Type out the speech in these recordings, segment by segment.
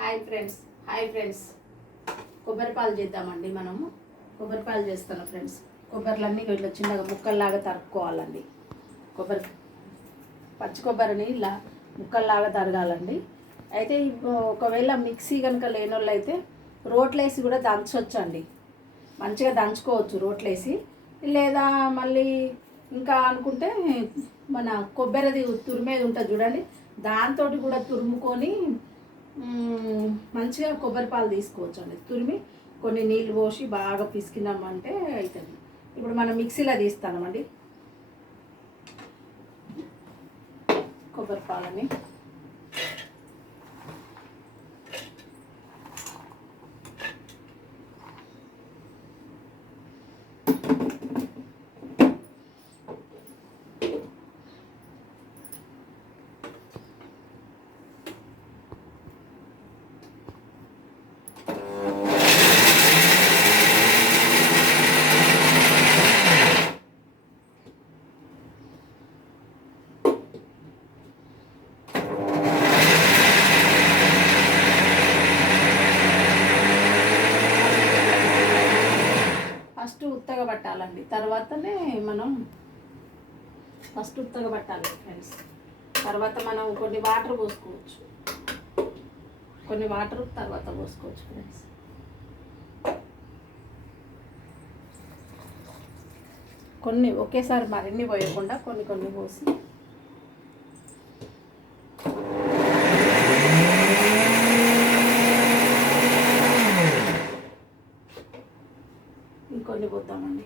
Hi friends hi friends కొబ్బరి పాలు చేద్దామండి. మనము కొబ్బరి పాలు చేస్తాను ఫ్రెండ్స్. కొబ్బరిలన్నీ ఇట్లా చిన్నగా ముక్కల్లాగా తరుక్కోవాలండి. పచ్చి కొబ్బరిని ఇలా ముక్కల్లాగా తరగాలండి. అయితే ఒకవేళ మిక్సీ కనుక లేని వాళ్ళు అయితే రోట్లేసి కూడా దంచవచ్చండి. మంచిగా దంచుకోవచ్చు రోట్లేసి. లేదా మళ్ళీ ఇంకా అనుకుంటే మన కొబ్బరిది తురిమేది ఉంటుంది చూడండి, దాంతో కూడా తురుముకొని మంచిగా కొబ్బరి పాలు తీసుకోవచ్చు అండి. తురిమి కొన్ని నీళ్ళు పోసి బాగా పిసికినామంటే అవుతుంది. ఇప్పుడు మనం మిక్సీలో తీస్తామండి కొబ్బరి పాలని. ఫస్ట్ ఉత్తగా పట్టాలండి, తర్వాతనే మనం ఫస్ట్ ఉత్తగా పట్టాలి ఫ్రెండ్స్. తర్వాత మనం కొన్ని వాటర్ పోసుకోవచ్చు, కొన్ని వాటర్ తర్వాత పోసుకోవచ్చు ఫ్రెండ్స్. కొన్ని ఒకేసారి మరిన్ని పోయకుండా కొన్ని కొన్ని పోసి ఇంకొన్ని పోద్దామండి.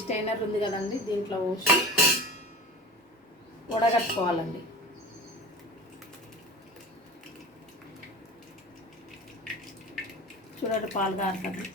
స్టైనర్ ఉంది కదండి, దీంట్లో పోసి వడగట్టుకోవాలండి. చూడండి పాలు కారుతుంది.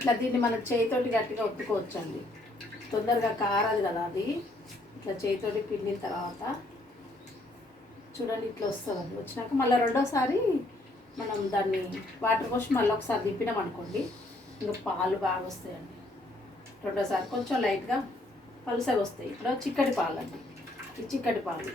ఇట్లా దీన్ని మనం చేయితోటి గట్టిగా ఒత్తుకోవచ్చండి, తొందరగా కారదు కదా అది. ఇట్లా చేయితోటి పిండిన తర్వాత చూడండి ఇట్లా వస్తుందండి. వచ్చినాక మళ్ళీ రెండోసారి మనం దాన్ని వాటర్ పోసి మళ్ళీ ఒకసారి తిప్పినాం అనుకోండి, ఇంకా పాలు బాగా వస్తాయండి. రెండోసారి కొంచెం లైట్గా పలుసగా వస్తాయి. ఇప్పుడు చిక్కటి పాలు అండి, ఈ చిక్కటి పాలు.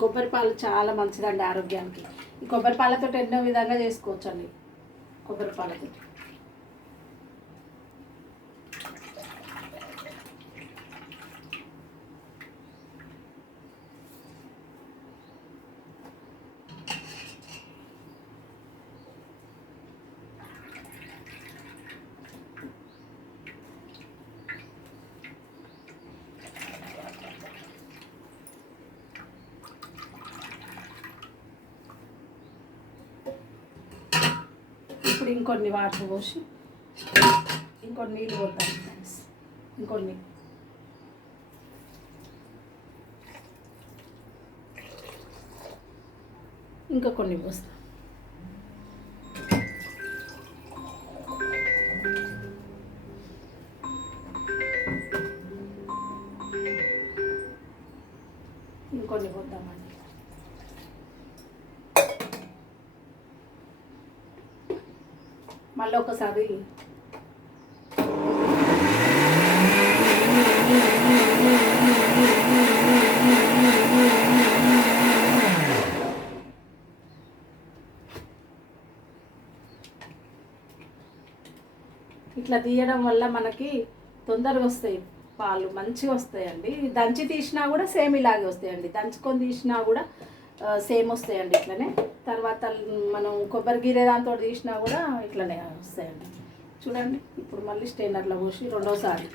కొబ్బరి పాలు చాలా మంచిదండి ఆరోగ్యానికి. ఈ కొబ్బరి పాలతో ఎన్నో విధంగా చేసుకోవచ్చు అండి. కొబ్బరి పాలతో ఇప్పుడు ఇంకొన్ని వాటర్ పోసి ఇంకొన్ని నీళ్ళు పోద్దాం ఫ్రెండ్స్. ఇంకొన్ని ఇంకా కొన్ని పోస్తాం. ఇంకొన్ని పోద్దామండి. మళ్ళీ ఒకసారి ఇట్లా తీయడం వల్ల మనకి తొందరగా వస్తాయి, పాలు మంచిగా వస్తాయండి. దంచి తీసినా కూడా సేమ్ ఇలాగే వస్తాయండి, దంచుకొని తీసినా కూడా సేమ్ వస్తాయండి ఇట్లనే. తర్వాత మనం కొబ్బరి గీరే దాంతో తీసినా కూడా ఇట్లనే వస్తాయండి. చూడండి ఇప్పుడు మళ్ళీ స్టెయినర్లో పోసి రెండోసారి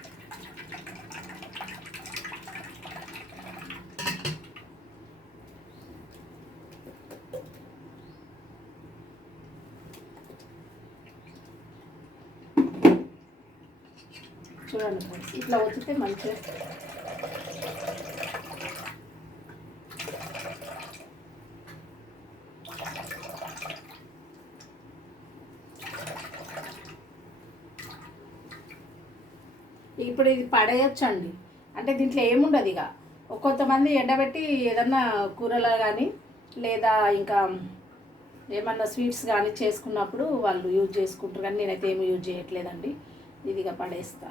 చూడండి ఫ్రెండ్స్, ఇట్లా వచ్చితే మంచిగా ఇప్పుడు ఇది పడేయచ్చండి. అంటే దీంట్లో ఏముండదు ఇక. కొంతమంది ఎండబెట్టి ఏదన్నా కూరలో కానీ లేదా ఇంకా ఏమన్నా స్వీట్స్ కానీ చేసుకున్నప్పుడు వాళ్ళు యూజ్ చేసుకుంటారు, కానీ నేనైతే ఏమి యూజ్ చేయట్లేదండి. ఇదిగా పడేస్తా.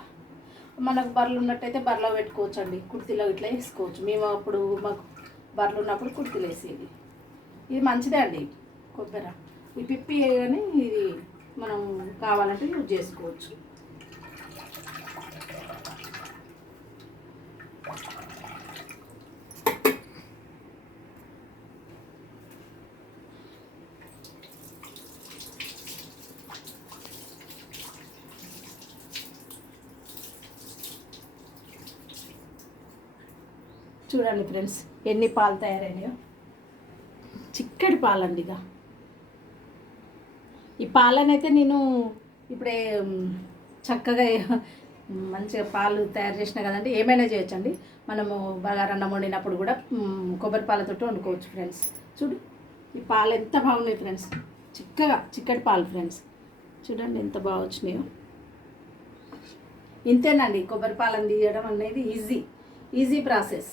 మనకు బర్రెలు ఉన్నట్టయితే బర్రెలో పెట్టుకోవచ్చు అండి, కుర్తీలో ఇట్లా వేసుకోవచ్చు. మేము అప్పుడు మాకు బర్రెలు ఉన్నప్పుడు కుర్తీలు వేసేది. ఇది మంచిదే అండి కొబ్బరి. ఈ పిప్పి కానీ ఇది మనం కావాలంటే యూజ్ చేసుకోవచ్చు. చూడండి ఫ్రెండ్స్ ఎన్ని పాలు తయారైనాయో. చిక్కటి పాలండి. ఇక ఈ పాలనైతే నేను ఇప్పుడే చక్కగా మంచిగా పాలు తయారు చేసిన కదండి, ఏమైనా చేయొచ్చండి. మనము బగారన్నం వండినప్పుడు కూడా కొబ్బరి పాలతోటి వండుకోవచ్చు ఫ్రెండ్స్. చూడు ఈ పాలు ఎంత బాగున్నాయి ఫ్రెండ్స్, చిక్కటి పాలు ఫ్రెండ్స్. చూడండి ఎంత బాగా వచ్చినాయో. ఇంతేనండి కొబ్బరి పాలను తీయడం అనేది ఈజీ ప్రాసెస్.